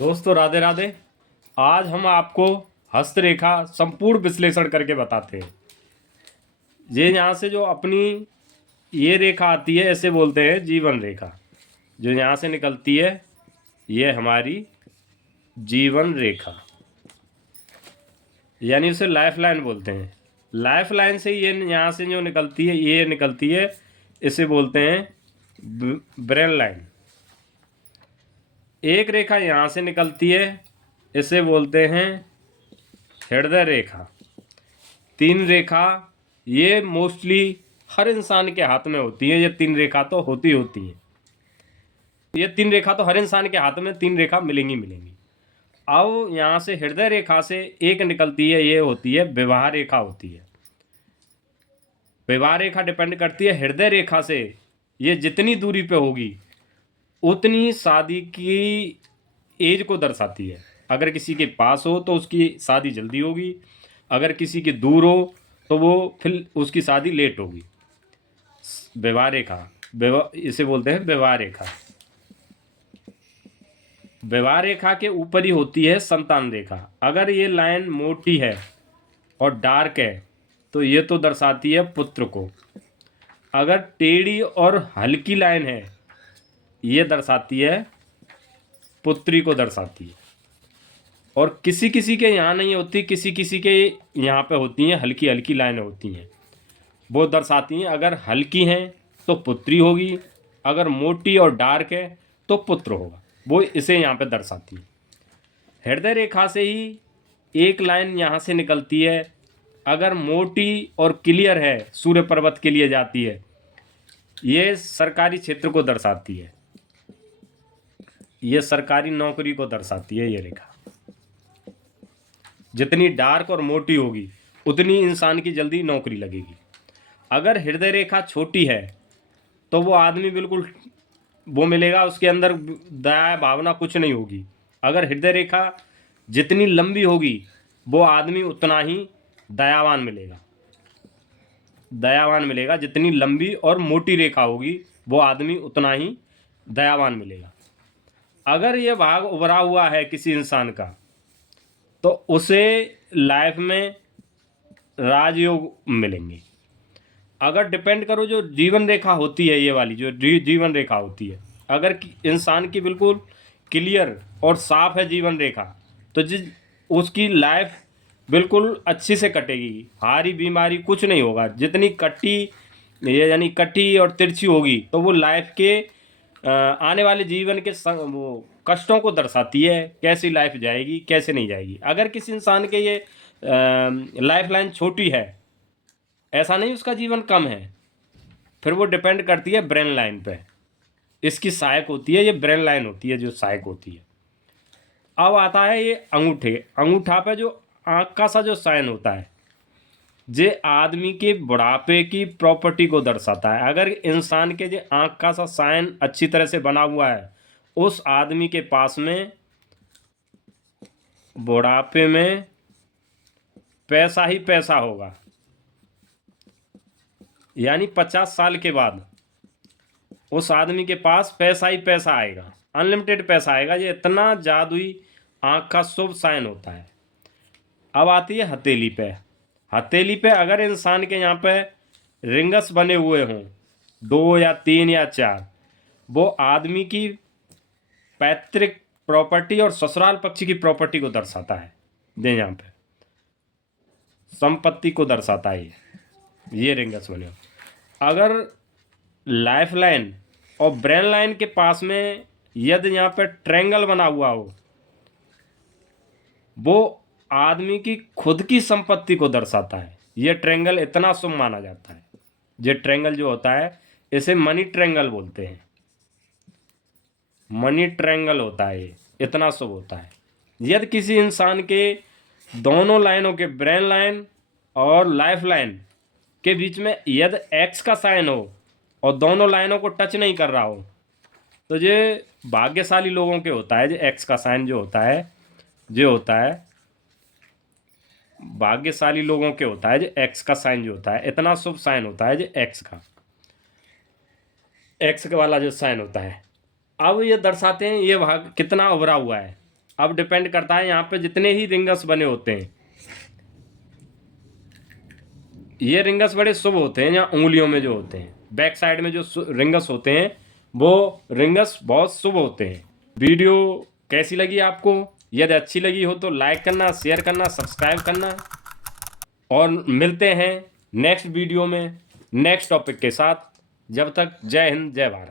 दोस्तों राधे राधे। आज हम आपको हस्तरेखा संपूर्ण विश्लेषण करके बताते हैं। ये यहाँ से जो अपनी ये रेखा आती है ऐसे बोलते हैं जीवन रेखा। जो यहाँ से निकलती है ये हमारी जीवन रेखा, यानी उसे लाइफ लाइन बोलते हैं। लाइफ लाइन से ये यहाँ से जो निकलती है ये निकलती है, इसे बोलते हैं ब्रेन लाइन। एक रेखा यहाँ से निकलती है, इसे बोलते हैं हृदय रेखा। तीन रेखा ये मोस्टली हर इंसान के हाथ में होती है। ये तीन रेखा तो होती है। ये तीन रेखा तो हर इंसान के हाथ में तीन रेखा मिलेंगी। अब यहाँ से हृदय रेखा से एक निकलती है, ये होती है विवाह रेखा होती है। विवाह रेखा डिपेंड करती है हृदय रेखा से। ये जितनी दूरी पे होगी उतनी शादी की एज को दर्शाती है। अगर किसी के पास हो तो उसकी शादी जल्दी होगी, अगर किसी के दूर हो तो वो फिर उसकी शादी लेट होगी। विवाह रेखा, इसे बोलते हैं विवाह रेखा। विवाह रेखा के ऊपर ही होती है संतान रेखा। अगर ये लाइन मोटी है और डार्क है तो ये तो दर्शाती है पुत्र को। अगर टेढ़ी और हल्की लाइन है ये दर्शाती है पुत्री को दर्शाती है। और किसी किसी के यहाँ नहीं होती, किसी किसी के यहाँ पे होती हैं, हल्की हल्की लाइनें होती हैं, वो दर्शाती हैं। अगर हल्की हैं तो पुत्री होगी, अगर मोटी और डार्क है तो पुत्र होगा। वो इसे यहाँ पे दर्शाती है। हृदय रेखा से ही एक लाइन यहाँ से निकलती है। अगर मोटी और क्लियर है, सूर्य पर्वत के लिए जाती है, ये सरकारी क्षेत्र को दर्शाती है, ये सरकारी नौकरी को दर्शाती है। ये रेखा जितनी डार्क और मोटी होगी उतनी इंसान की जल्दी नौकरी लगेगी। अगर हृदय रेखा छोटी है तो वो आदमी बिल्कुल वो मिलेगा, उसके अंदर दया भावना कुछ नहीं होगी। अगर हृदय रेखा जितनी लंबी होगी वो आदमी उतना ही दयावान मिलेगा। जितनी लंबी और मोटी रेखा होगी वो आदमी उतना ही दयावान मिलेगा। अगर ये भाग उभरा हुआ है किसी इंसान का तो उसे लाइफ में राजयोग मिलेंगे। अगर डिपेंड करो जो जीवन रेखा होती है, ये वाली जो जीवन रेखा होती है, अगर इंसान की बिल्कुल क्लियर और साफ है जीवन रेखा तो उसकी लाइफ बिल्कुल अच्छी से कटेगी, हारी बीमारी कुछ नहीं होगा। जितनी कट्टी ये यानी कट्टी और तिरछी होगी तो वो लाइफ के आने वाले जीवन के वो कष्टों को दर्शाती है, कैसी लाइफ जाएगी कैसे नहीं जाएगी। अगर किसी इंसान के ये लाइफ लाइन छोटी है, ऐसा नहीं उसका जीवन कम है, फिर वो डिपेंड करती है ब्रेन लाइन पे। इसकी सहायक होती है, ये ब्रेन लाइन होती है जो सहायक होती है। अब आता है ये अंगूठा पे जो आँख का सा जो साइन होता है, जे आदमी के बुढ़ापे की प्रॉपर्टी को दर्शाता है। अगर इंसान के जो आँख का सा साइन अच्छी तरह से बना हुआ है, उस आदमी के पास में बुढ़ापे में पैसा ही पैसा होगा। यानी 50 साल के बाद उस आदमी के पास पैसा ही पैसा आएगा, अनलिमिटेड पैसा आएगा। ये इतना जादुई आँख का शुभ साइन होता है। अब आती है हथेली पे। हथेली पे अगर इंसान के यहाँ पे रिंगस बने हुए हों, 2 या 3 या 4, वो आदमी की पैतृक प्रॉपर्टी और ससुराल पक्ष की प्रॉपर्टी को दर्शाता है। दे यहाँ पे संपत्ति को दर्शाता है ये रिंगस बने हो। अगर लाइफ लाइन और ब्रेन लाइन के पास में यदि यहाँ पे ट्रायंगल बना हुआ हो, वो आदमी की खुद की संपत्ति को दर्शाता है। ये ट्रायंगल इतना शुभ माना जाता है। ये ट्रायंगल जो होता है इसे मनी ट्रायंगल बोलते हैं। मनी ट्रायंगल होता है, ये इतना शुभ होता है। यदि किसी इंसान के दोनों लाइनों के ब्रेन लाइन और लाइफ लाइन के बीच में यदि एक्स का साइन हो और दोनों लाइनों को टच नहीं कर रहा हो तो ये भाग्यशाली लोगों के होता है। जो एक्स का साइन जो होता है भाग्यशाली लोगों के होता है। जो एक्स का साइन जो होता है इतना शुभ साइन होता है, जो एक्स का वाला जो साइन होता है। अब ये दर्शाते हैं ये भाग कितना उभरा हुआ है। अब डिपेंड करता है यहाँ पे जितने ही रिंगस बने होते हैं, ये रिंगस बड़े शुभ होते हैं, यहाँ उंगलियों में जो होते हैं, बैक साइड में जो रिंगस होते हैं वो रिंगस बहुत शुभ होते हैं। वीडियो कैसी लगी आपको? यदि अच्छी लगी हो तो लाइक करना, शेयर करना, सब्सक्राइब करना, और मिलते हैं नेक्स्ट वीडियो में नेक्स्ट टॉपिक के साथ। जब तक जय हिंद, जय भारत।